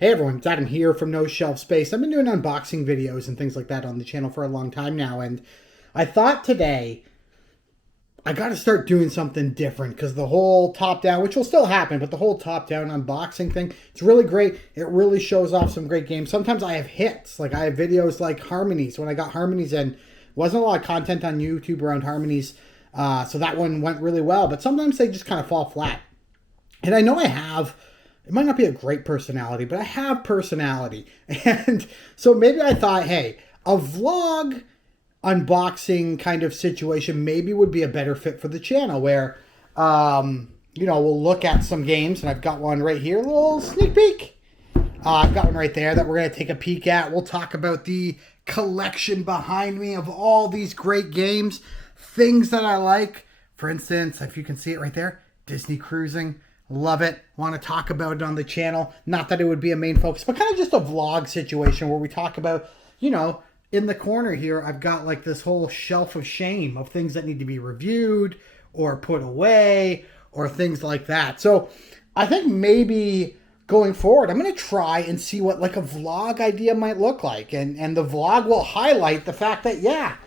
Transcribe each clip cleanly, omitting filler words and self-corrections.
Hey everyone, it's Adam here from No Shelf Space. I've been doing unboxing videos and things like that on the channel for a long time now, and I thought today I got to start doing something different because the whole top-down, which will still happen, but the whole top-down unboxing thing, it's really great. It really shows off some great games. Sometimes I have hits, like I have videos like Harmonies. When I got Harmonies in, wasn't a lot of content on YouTube around Harmonies, so that one went really well, but sometimes they just kind of fall flat. And I know I have... It might not be a great personality, but I have personality. And so maybe I thought, hey, a vlog unboxing kind of situation maybe would be a better fit for the channel where, we'll look at some games. And I've got one right here, a little sneak peek. I've got one right there that we're going to take a peek at. We'll talk about the collection behind me of all these great games, things that I like. For instance, if you can see it right there, Disney Cruising. Love it. Want to talk about it on the channel. Not that it would be a main focus, but kind of just a vlog situation where we talk about, in the corner here, I've got like this whole shelf of shame of things that need to be reviewed or put away or things like that. So I think maybe going forward, I'm going to try and see what like a vlog idea might look like. And the vlog will highlight the fact that,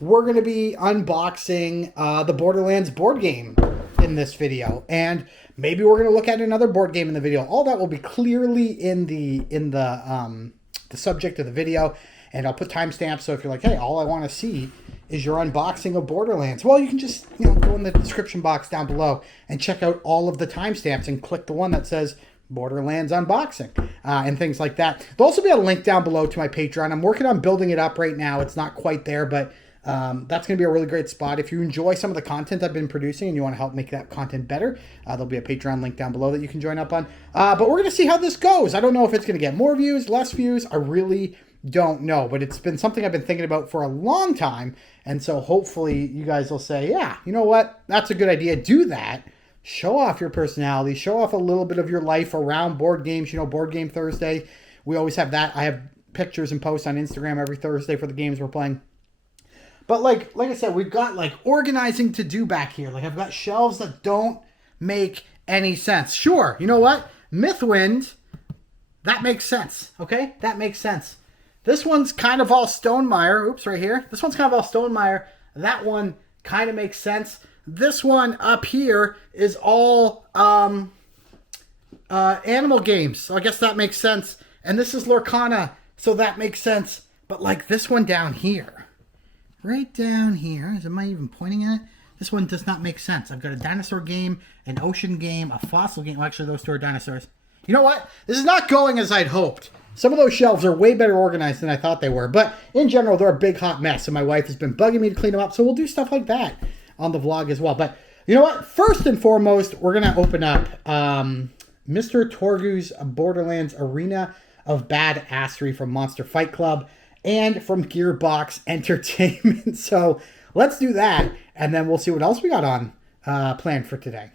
we're going to be unboxing the Borderlands board game in this video, and maybe we're going to look at another board game in the video. All that will be clearly in the subject of the video, and I'll put timestamps. So if you're like, hey, all I want to see is your unboxing of Borderlands, well, you can just go in the description box down below and check out all of the timestamps and click the one that says Borderlands unboxing and things like that. There'll also be a link down below to my Patreon. I'm working on building it up right now. It's not quite there, but that's going to be a really great spot. If you enjoy some of the content I've been producing and you want to help make that content better, there'll be a Patreon link down below that you can join up on. But we're going to see how this goes. I don't know if it's going to get more views, less views. I really don't know. But it's been something I've been thinking about for a long time. And so hopefully you guys will say, yeah, you know what? That's a good idea. Do that. Show off your personality. Show off a little bit of your life around board games. Board Game Thursday. We always have that. I have pictures and posts on Instagram every Thursday for the games we're playing. But like I said, we've got like organizing to do back here. Like I've got shelves that don't make any sense. Sure, you know what? Mythwind, that makes sense. Okay, that makes sense. This one's kind of all Stonemaier. Oops, right here. This one's kind of all Stonemaier. That one kind of makes sense. This one up here is all animal games. So I guess that makes sense. And this is Lorcana, so that makes sense. But like this one down here. Right down here, am I even pointing at it? This one does not make sense. I've got a dinosaur game, an ocean game, a fossil game. Well, actually, those two are dinosaurs. You know what? This is not going as I'd hoped. Some of those shelves are way better organized than I thought they were. But in general, they're a big hot mess, and my wife has been bugging me to clean them up. So we'll do stuff like that on the vlog as well. But you know what? First and foremost, we're going to open up Mr. Torgu's Borderlands Arena of Badassery from Monster Fight Club and from Gearbox Entertainment. So let's do that, and then we'll see what else we got on planned for today.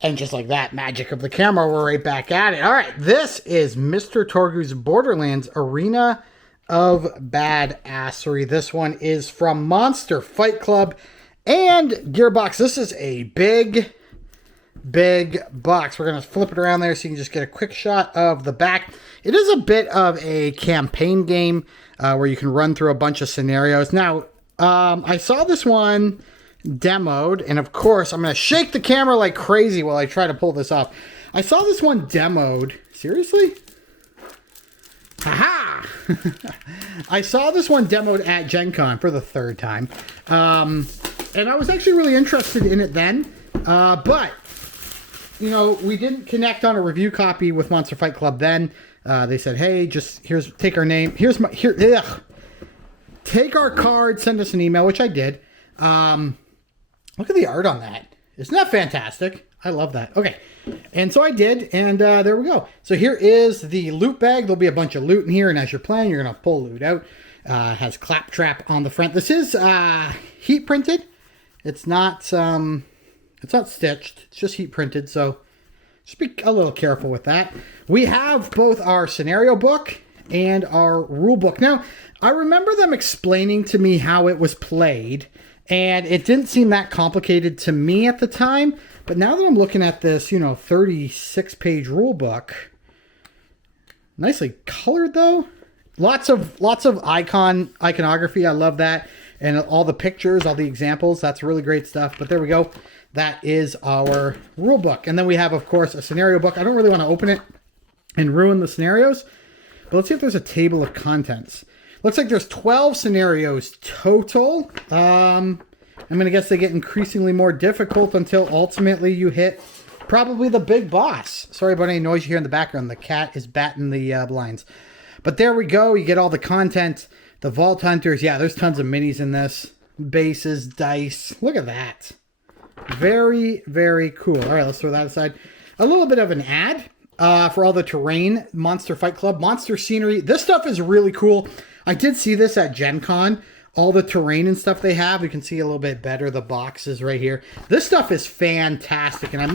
And just like that, magic of the camera, we're right back at it. All right, this is Mr. Torgu's Borderlands Arena of Badassery. This one is from Monster Fight Club and Gearbox. This is a big box. We're going to flip it around there so you can just get a quick shot of the back. It is a bit of a campaign game where you can run through a bunch of scenarios. Now, I saw this one demoed, and of course, I'm going to shake the camera like crazy while I try to pull this off. I saw this one demoed. Seriously? Haha! I saw this one demoed at Gen Con for the third time. And I was actually really interested in it then. But we didn't connect on a review copy with Monster Fight Club then. They said, hey, take our name. Take our card, send us an email, which I did. Look at the art on that. Isn't that fantastic? I love that. Okay. And so I did, and there we go. So here is the loot bag. There'll be a bunch of loot in here, and as you're playing, you're going to pull loot out. It has claptrap on the front. This is heat printed. It's not stitched. It's just heat printed, so just be a little careful with that. We have both our scenario book and our rule book. Now, I remember them explaining to me how it was played, and it didn't seem that complicated to me at the time. But now that I'm looking at this, 36-page rule book, Nicely colored though. Lots of iconography. I love that. And all the pictures, all the examples. That's really great stuff. But there we go. That is our rule book. And then we have, of course, a scenario book. I don't really want to open it and ruin the scenarios. But let's see if there's a table of contents. Looks like there's 12 scenarios total. I'm going to guess they get increasingly more difficult until ultimately you hit probably the big boss. Sorry about any noise you hear in the background. The cat is batting the blinds. But there we go. You get all the content. The Vault Hunters. Yeah, there's tons of minis in this. Bases, dice. Look at that. Very, very cool. All right, let's throw that aside. A little bit of an ad for all the terrain. Monster Fight Club. Monster scenery. This stuff is really cool. I did see this at Gen Con. All the terrain and stuff they have. You can see a little bit better the boxes right here. This stuff is fantastic. And I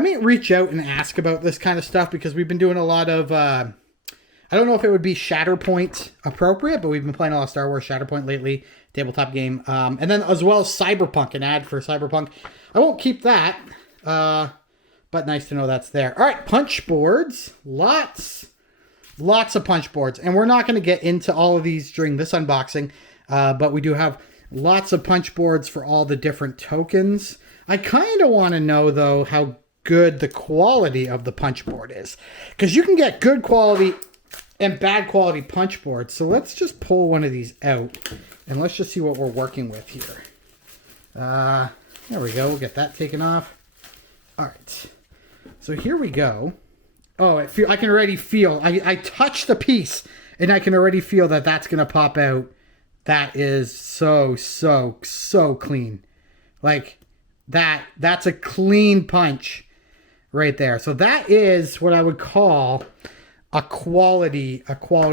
might reach out and ask about this kind of stuff because we've been doing a lot of... I don't know if it would be Shatterpoint appropriate, but we've been playing a lot of Star Wars Shatterpoint lately, tabletop game. And then as well as Cyberpunk, an ad for Cyberpunk. I won't keep that, but nice to know that's there. All right, punch boards. Lots of punch boards. And we're not going to get into all of these during this unboxing, but we do have lots of punch boards for all the different tokens. I kind of want to know, though, how good the quality of the punch board is. Because you can get good quality and bad quality punch boards. So let's just pull one of these out and let's just see what we're working with here. There we go. We'll get that taken off. All right. So here we go. Oh, I can already feel. I touched the piece and I can already feel that that's going to pop out. That is so clean. Like that's a clean punch right there. So that is what I would call a quality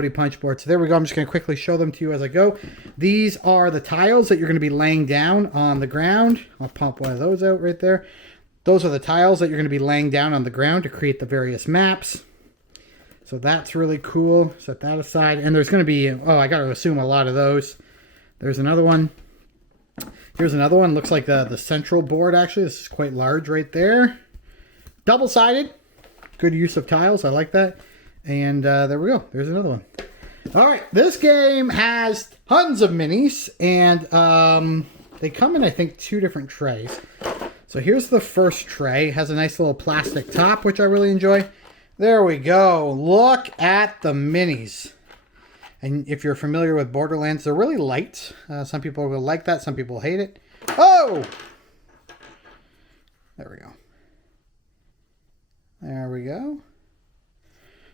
punch board. So there we go. I'm just going to quickly show them to you as I go. These are the tiles that you're going to be laying down on the ground. I'll pop one of those out right there. Those are the tiles that you're going to be laying down on the ground to create the various maps. So that's really cool. Set that aside. And there's going to be, I got to assume a lot of those. There's another one. Here's another one. Looks like the central board, actually. This is quite large right there. Double-sided. Good use of tiles. I like that. And there we go. There's another one. All right. This game has tons of minis. And they come in, I think, 2 different trays. So here's the first tray. It has a nice little plastic top, which I really enjoy. There we go. Look at the minis. And if you're familiar with Borderlands, they're really light. Some people will like that. Some people hate it. Oh! There we go. There we go.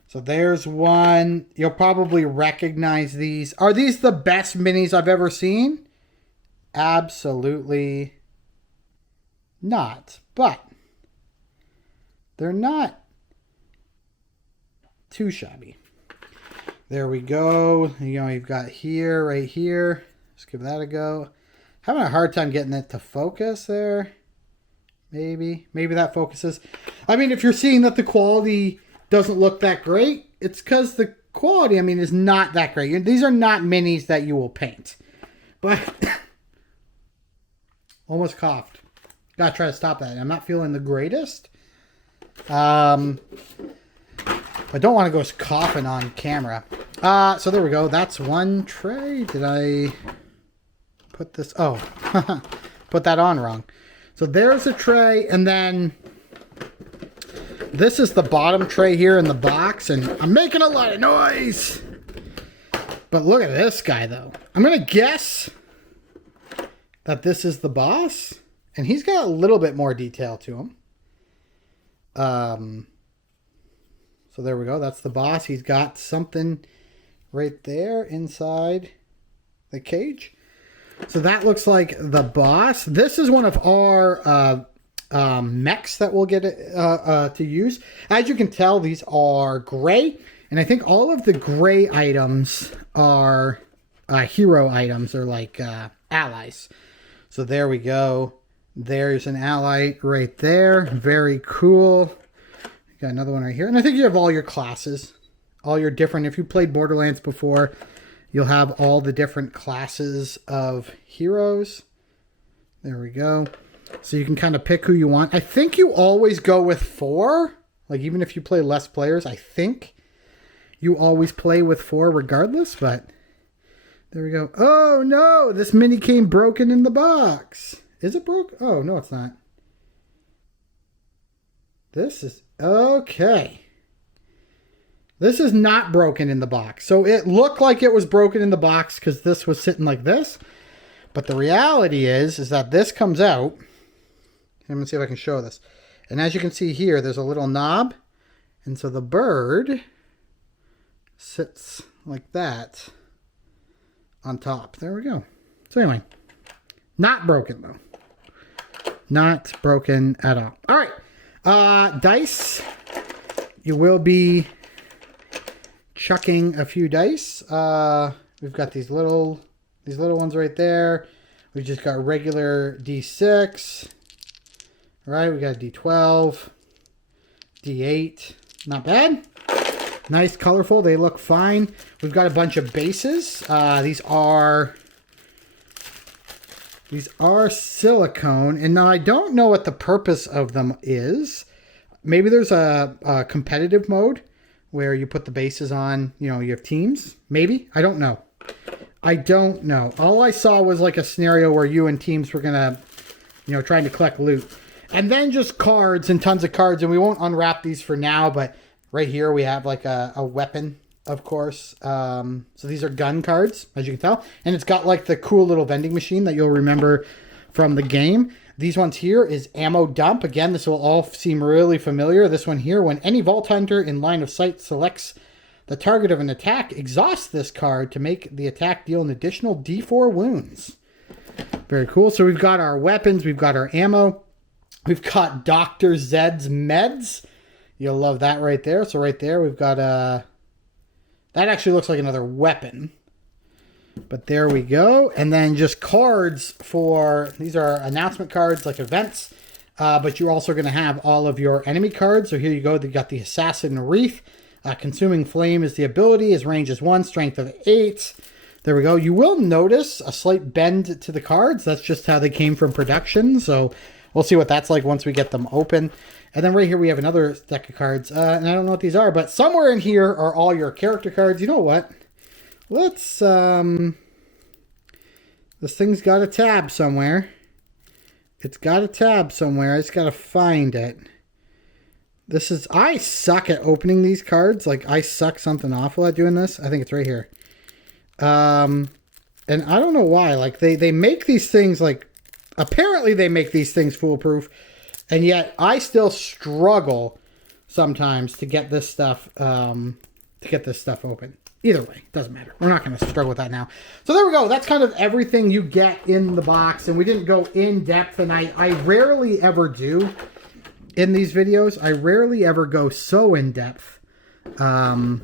So there's one. You'll probably recognize these. Are these the best minis I've ever seen? Absolutely not. But they're not too shabby. There we go. You know, you've got here, right here. Let's give that a go. Having a hard time getting it to focus there. Maybe that focuses. I mean, if you're seeing that the quality doesn't look that great, it's because the quality, I mean, is not that great. These are not minis that you will paint. But almost coughed. Gotta try to stop that. I'm not feeling the greatest. I don't want to go coughing on camera. So there we go. That's one tray. Did I put this? Oh, put that on wrong. So there's a tray, and then this is the bottom tray here in the box, and I'm making a lot of noise. But look at this guy, though. I'm going to guess that this is the boss, and he's got a little bit more detail to him. So there we go. That's the boss. He's got something right there inside the cage. So that looks like the boss. This is one of our mechs that we'll get to use. As you can tell, these are gray. And I think all of the gray items are hero items. They're like allies. So there we go. There's an ally right there. Very cool. Got another one right here. And I think you have all your classes. All your different... If you played Borderlands before, you'll have all the different classes of heroes. There we go. So you can kind of pick who you want. I think you always go with 4 Like, even if you play less players, I think you always play with 4 regardless, but there we go. Oh, no, this mini came broken in the box. Is it broke? Oh, no, it's not. This is, okay. This is not broken in the box. So it looked like it was broken in the box because this was sitting like this. But the reality is that this comes out. Let me see if I can show this. And as you can see here, there's a little knob. And so the bird sits like that on top. There we go. So anyway, not broken though. Not broken at all. All right. Dice. You will be chucking a few dice. We've got these little ones right there. We just got regular D6. Right, we got a D12, D8. Not bad. Nice, colorful. They look fine. We've got a bunch of bases. These are silicone, and now I don't know what the purpose of them is. Maybe there's a competitive mode where you put the bases on, you know, you have teams. Maybe. I don't know. All I saw was like a scenario where you and teams were gonna, you know, trying to collect loot. And then just cards and tons of cards, and we won't unwrap these for now, but right here we have like a weapon, of course. So these are gun cards, as you can tell. And it's got like the cool little vending machine that you'll remember from the game. These ones here is ammo dump. Again, this will all seem really familiar. This one here, when any Vault Hunter in line of sight selects the target of an attack, exhaust this card to make the attack deal an additional D4 wounds. Very cool. So we've got our weapons, we've got our ammo. We've got Dr. Zed's meds. You'll love that right there. So right there, we've got that actually looks like another weapon. But there we go. And then just cards for, these are announcement cards like events. But you're also going to have all of your enemy cards. So here you go. They got the Assassin Wreath. Consuming Flame is the ability. His range is 1, strength of 8. There we go. You will notice a slight bend to the cards. That's just how they came from production. So we'll see what that's like once we get them open. And then right here we have another deck of cards. And I don't know what these are, but somewhere in here are all your character cards. You know what? Let's, this thing's got a tab somewhere. It's got a tab somewhere. I just got to find it. This is, I suck at opening these cards. Like, I suck something awful at doing this. I think it's right here. And I don't know why. Like, they make these things, like, apparently they make these things foolproof. And yet, I still struggle sometimes to get this stuff, open. Either way, doesn't matter. We're not going to struggle with that now. So there we go. That's kind of everything you get in the box. And we didn't go in depth, and I rarely ever do in these videos. I rarely ever go so in depth. I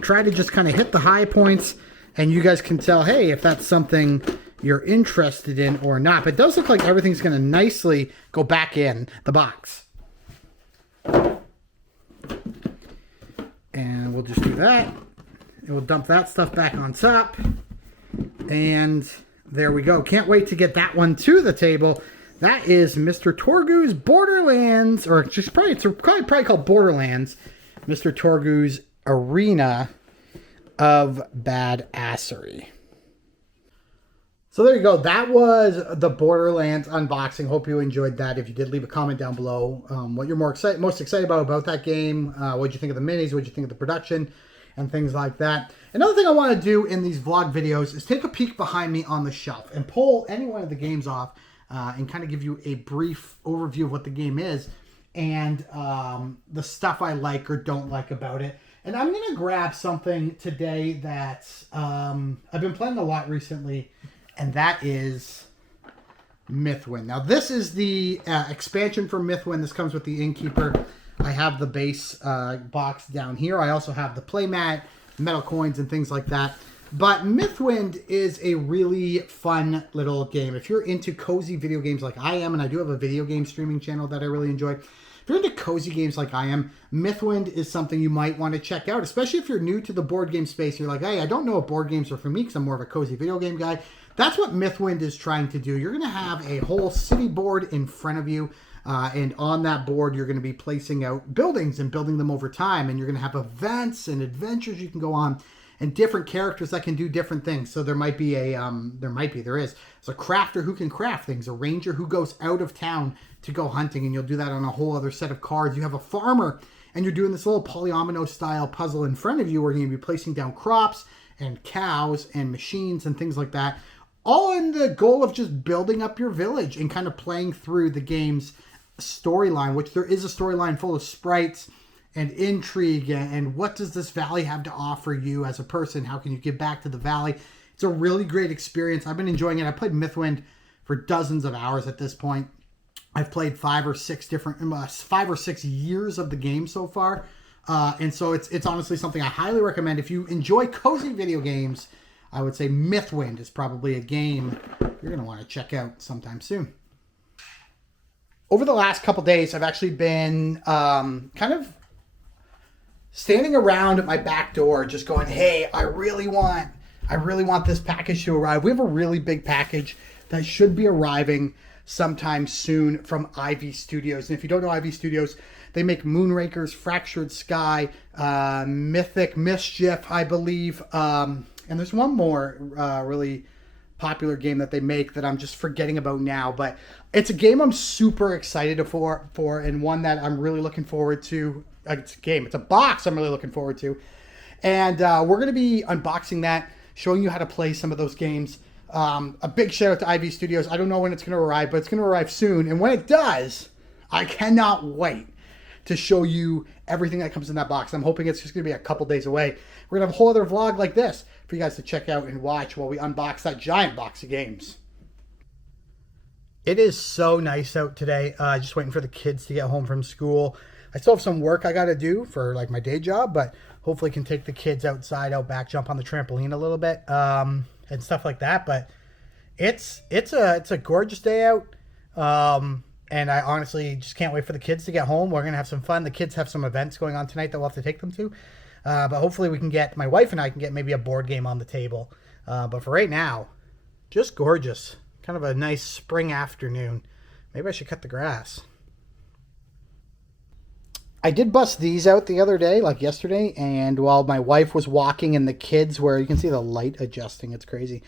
try to just kind of hit the high points, and you guys can tell, hey, if that's something you're interested in or not. But it does look like everything's going to nicely go back in the box. And we'll just do that. And we'll dump that stuff back on top. And there we go. Can't wait to get that one to the table. That is Mr. Torgu's Borderlands, or just probably, it's probably called Borderlands. Mr. Torgu's Arena of Badassery. So there you go. That was the Borderlands unboxing. Hope you enjoyed that. If you did, leave a comment down below what you're most excited about that game. What you think of the minis? What you think of the production? And things like that. Another thing I want to do in these vlog videos is take a peek behind me on the shelf and pull any one of the games off and kind of give you a brief overview of what the game is and the stuff I like or don't like about it. And I'm going to grab something today that I've been playing a lot recently, and that is Mythwind. Now, this is the expansion for Mythwind. This comes with the Innkeeper. I have the base box down here. I also have the playmat, metal coins, and things like that. But Mythwind is a really fun little game. If you're into cozy video games like I am, and I do have a video game streaming channel that I really enjoy. If you're into cozy games like I am, Mythwind is something you might want to check out, especially if you're new to the board game space. You're like, hey, I don't know if board games are for me because I'm more of a cozy video game guy. That's what Mythwind is trying to do. You're going to have a whole city board in front of you. And on that board, you're going to be placing out buildings and building them over time. And you're going to have events and adventures you can go on, and different characters that can do different things. So there might be there's a crafter who can craft things, a ranger who goes out of town to go hunting, and you'll do that on a whole other set of cards. You have a farmer, and you're doing this little polyomino style puzzle in front of you where you're going to be placing down crops and cows and machines and things like that, all in the goal of just building up your village and kind of playing through the game's storyline, which there is a storyline full of sprites and intrigue, and what does this valley have to offer you as a person? How can you give back to the valley? It's a really great experience. I've been enjoying it. I played Mythwind for dozens of hours at this point. I've played 5 or 6 years of the game so far. And so it's honestly something I highly recommend. If you enjoy cozy video games, I would say Mythwind is probably a game you're going to want to check out sometime soon. Over the last couple days, I've actually been kind of standing around at my back door just going, hey, I really want this package to arrive. We have a really big package that should be arriving sometime soon from Ivy Studios. And if you don't know Ivy Studios, they make Moonrakers, Fractured Sky, Mythic Mischief, I believe. And there's one more really popular game that they make that I'm just forgetting about now. But it's a game I'm super excited for and one that I'm really looking forward to. It's a box I'm really looking forward to. And we're going to be unboxing that, showing you how to play some of those games. A big shout out to Ivy Studios. I don't know when it's going to arrive, but it's going to arrive soon. And when it does, I cannot wait to show you everything that comes in that box. I'm hoping it's just going to be a couple days away. We're going to have a whole other vlog like this for you guys to check out and watch while we unbox that giant box of games. It is so nice out today. Just waiting for the kids to get home from school. I still have some work I got to do for like my day job, but hopefully can take the kids outside, out back, jump on the trampoline a little bit, and stuff like that. But it's a gorgeous day out. And I honestly just can't wait for the kids to get home. We're going to have some fun. The kids have some events going on tonight that we'll have to take them to. But hopefully my wife and I can get maybe a board game on the table. But for right now, just gorgeous. Kind of a nice spring afternoon. Maybe I should cut the grass. I did bust these out the other day, like yesterday, and while my wife was walking and the kids were, you can see the light adjusting, it's crazy.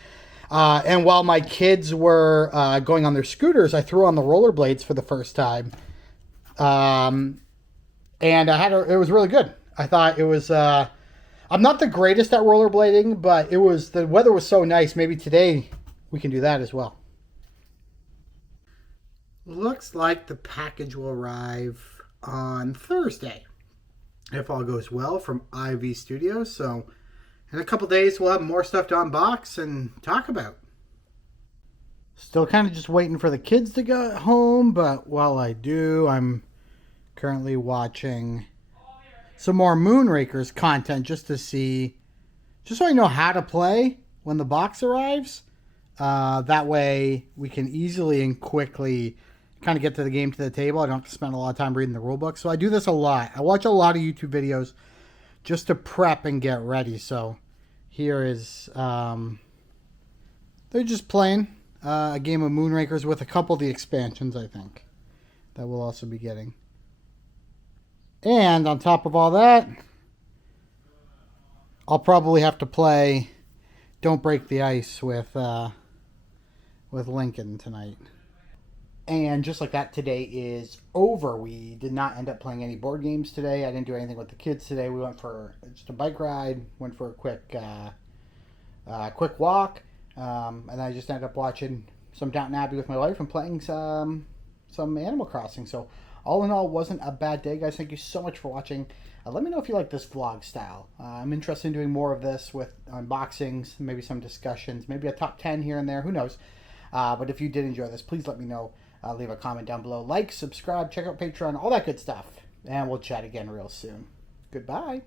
And while my kids were going on their scooters, I threw on the rollerblades for the first time. And it was really good. I thought it was, I'm not the greatest at rollerblading, but the weather was so nice. Maybe today we can do that as well. Looks like the package will arrive on Thursday, if all goes well, from Ivy Studios. So in a couple days we'll have more stuff to unbox and talk about. Still kind of just waiting for the kids to get home, but while I do, I'm currently watching some more Moonrakers content just so I know how to play when the box arrives. That way we can easily and quickly kind of get to the game, to the table. I don't have to spend a lot of time reading the rule book. So I do this a lot. I watch a lot of YouTube videos just to prep and get ready. So here is, they're just playing a game of Moonrakers with a couple of the expansions, I think, that we'll also be getting. And on top of all that, I'll probably have to play Don't Break the Ice with Lincoln tonight. And just like that, today is over. We did not end up playing any board games today. I didn't do anything with the kids today. We went for just a bike ride, went for a quick walk, and I just ended up watching some Downton Abbey with my wife and playing some Animal Crossing. So all in all, wasn't a bad day, guys. Thank you so much for watching. Let me know if you like this vlog style. I'm interested in doing more of this with unboxings, maybe some discussions, maybe a top 10 here and there. Who knows? But if you did enjoy this, please let me know. Leave a comment down below. Like, subscribe, check out Patreon, all that good stuff. And we'll chat again real soon. Goodbye.